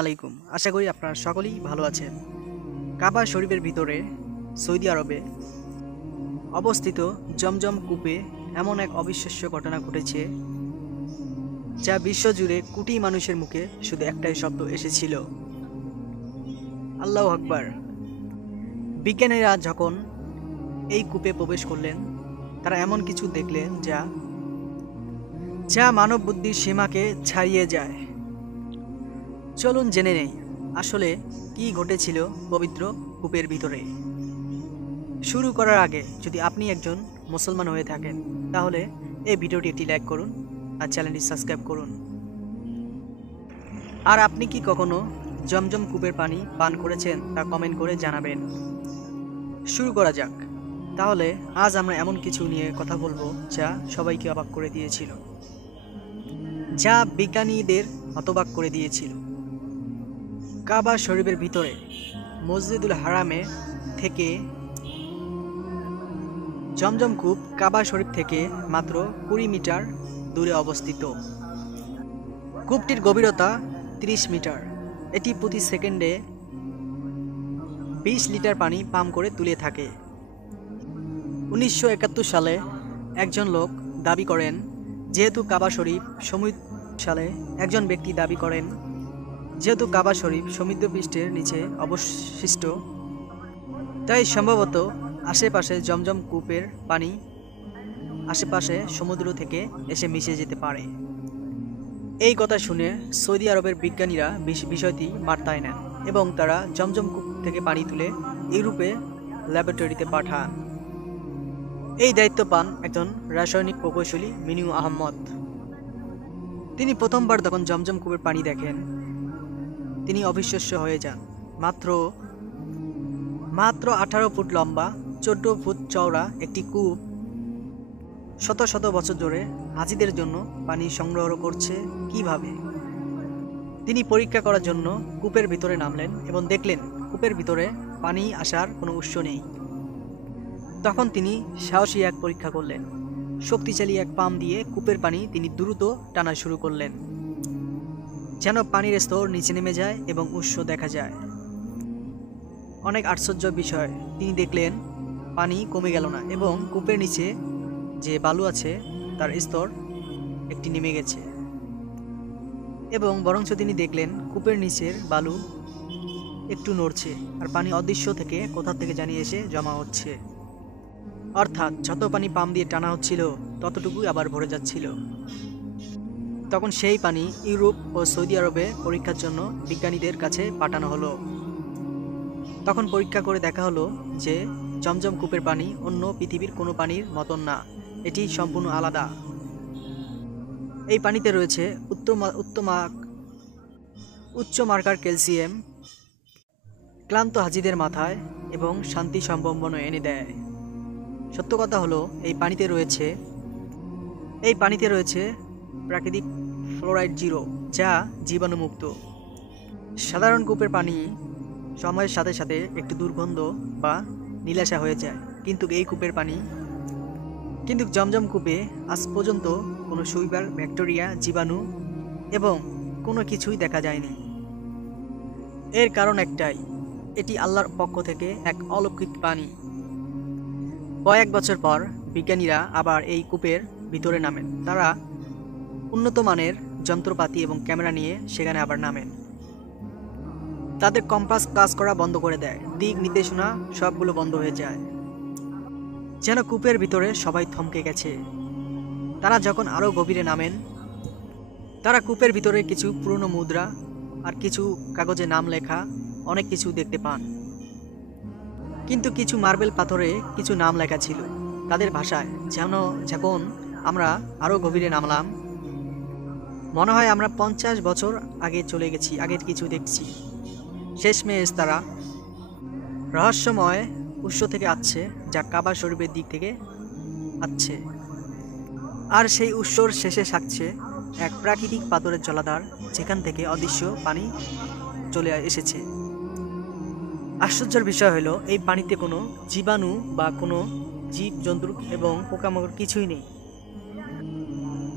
আলাইকুম। আশা করি আপনারা সকলেই ভালো আছেন। কাবা শরীফের ভিতরে সৌদি আরবে অবস্থিত জমজম কূপে এমন এক অবিশ্বাস্য ঘটনা ঘটেছে, যা বিশ্বজুড়ে কোটি মানুষের মুখে শুধু একটাই শব্দ এসেছিল, আল্লাহু আকবার। বিজ্ঞানীরা যখন এই কূপে প্রবেশ করলেন, তারা এমন কিছু দেখলেন যা যা মানব বুদ্ধির সীমাকে ছাড়িয়ে যায়। চলুন জেনে নেই আসলে কি ঘটেছিল পবিত্র কূপের ভিতরে। শুরু করার আগে যদি আপনি একজন মুসলমান হয়ে থাকেন, তাহলে এই ভিডিওটি একটি লাইক করুন আর চ্যানেলটি সাবস্ক্রাইব করুন। আর আপনি কি কখনো জমজম কূপের পানি পান করেছেন তা কমেন্ট করে জানাবেন। শুরু করা যাক। তাহলে আজ আমরা এমন কিছু নিয়ে কথা বলবো যা সবাইকে অবাক করে দিয়েছিল, যা বিজ্ঞানীদের হতবাক করে দিয়েছিল। কাবা শরীফের ভিতরে মসজিদুল হারামে থেকে জমজম কূপ কাবা শরীফ থেকে মাত্র 20 মিটার দূরে অবস্থিত। কূপটির গভীরতা 30 মিটার। এটি প্রতি সেকেন্ডে 20 লিটার পানি পাম্প করে তুলে থাকে। 1971 সালে একজন লোক দাবি করেন, যেহেতু কাবা শরীফ সমুদ্রপৃষ্ঠের নিচে অবশিষ্ট, তাই সম্ভবত আশেপাশে জমজম কূপের পানি আশেপাশে সমুদ্র থেকে এসে মিশে যেতে পারে। এই কথা শুনে সৌদি আরবের বিজ্ঞানীরা বিষয়টি মাথায় নেন এবং তারা জমজম কূপ থেকে পানি তুলে ইউরোপে ল্যাবরেটরিতে পাঠান। এই দায়িত্ব পান একজন রাসায়নিক প্রকৌশলী মিনু আহমদ। তিনি প্রথমবার যখন জমজম কূপের পানি দেখেন, তিনি অবিশ্বাস্য হয়ে যান। মাত্র 18 ফুট লম্বা, 14 ফুট চওড়া একটি কূপ শত শত বছর ধরে হাজিদের জন্য পানি সংগ্রহ করছে কিভাবে। তিনি পরীক্ষা করার জন্য কূপের ভিতরে নামলেন এবং দেখলেন কূপের ভিতরে পানি আসার কোনো উৎস নেই। তখন তিনি সাহসী এক পরীক্ষা করলেন। শক্তিশালী এক পাম্প দিয়ে কূপের পানি তিনি দ্রুত টানা শুরু করলেন, যেন পানির স্তর নিচে নেমে যায় এবং উৎস দেখা যায়। অনেক আশ্চর্য বিষয়, তিনি দেখলেন পানি কমে গেল না এবং কূপের নিচে যে বালু আছে তার স্তর একটি নেমে গেছে, এবং বরঞ্চ তিনি দেখলেন কূপের নিচের বালু একটু নড়ছে আর পানি অদৃশ্য থেকে কোথা থেকে জানি এসে জমা হচ্ছে। অর্থাৎ যত পানি পাম্প দিয়ে টানা হচ্ছিল ততটুকুই আবার ভরে যাচ্ছিল। তখন সেই পানি ইউরোপ ও সৌদি আরবে পরীক্ষার জন্য বিজ্ঞানীদের কাছে পাঠানো হলো। তখন পরীক্ষা করে দেখা হলো যে জমজম কূপের পানি অন্য পৃথিবীর কোনো পানির মতন না, এটি সম্পূর্ণ আলাদা। এই পানিতে রয়েছে উচ্চ মার্কার ক্যালসিয়াম, ক্লান্ত হাজিদের মাথায় এবং শান্তি সম্ভাবনা এনে দেয়। সত্য কথা হলো এই পানিতে রয়েছে প্রাকৃতিক ফ্লোরাইড 0, যা জীবাণুমুক্ত। সাধারণ কূপের পানি সময়ের সাথে সাথে একটু দুর্গন্ধ বা নীলাশা হয়ে যায়, কিন্তু জমজম কূপে আজ পর্যন্ত কোনো শৈবাল, ব্যাকটেরিয়া, জীবাণু এবং কোনো কিছুই দেখা যায়নি। এর কারণ একটাই, এটি আল্লাহর পক্ষ থেকে এক অলৌকিক পানি। কয়েক বছর পর বিজ্ঞানীরা আবার এই কূপের ভিতরে নামেন। তারা উন্নত মানের যন্ত্রপাতি এবং ক্যামেরা নিয়ে সেখানে আবার নামেন। তাদের কম্পাস কাজ করা বন্ধ করে দেয়, দিক নির্দেশনা সবগুলো বন্ধ হয়ে যায়, যেন কূপের ভিতরে সবাই থমকে গেছে। তারা যখন আরও গভীরে নামেন, তারা কূপের ভিতরে কিছু পুরনো মুদ্রা আর কিছু কাগজে নাম লেখা অনেক কিছু দেখতে পান। কিন্তু কিছু মার্বেল পাথরে কিছু নাম লেখা ছিল তাদের ভাষায়, যেন যখন আমরা আরও গভীরে নামলাম, মনে হয় আমরা 50 বছর আগে চলে গেছি, আগের কিছু দেখছি। শেষমেশ তারা রহস্যময় উৎস থেকে আসছে, যা কাবা শরীফের দিক থেকে আসছে, আর সেই উৎসর শেষে থাকছে এক প্রাকৃতিক পাথরের জলাধার, যেখান থেকে অদৃশ্য পানি চলে এসেছে। আশ্চর্যের বিষয় হলো এই পানিতে কোনো জীবাণু বা কোনো জীব জন্তু এবং পোকামাকড় কিছুই নেই।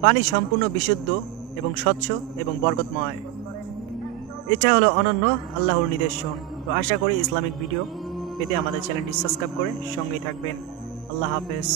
পানি সম্পূর্ণ বিশুদ্ধ এবং স্বচ্ছ এবং বরকতময়। এটা হলো অনন্য আল্লাহর নিদর্শন। তো আশা করি ইসলামিক ভিডিও পেতে আমাদের চ্যানেলটি সাবস্ক্রাইব করে সঙ্গেই থাকবেন। আল্লাহ হাফেজ।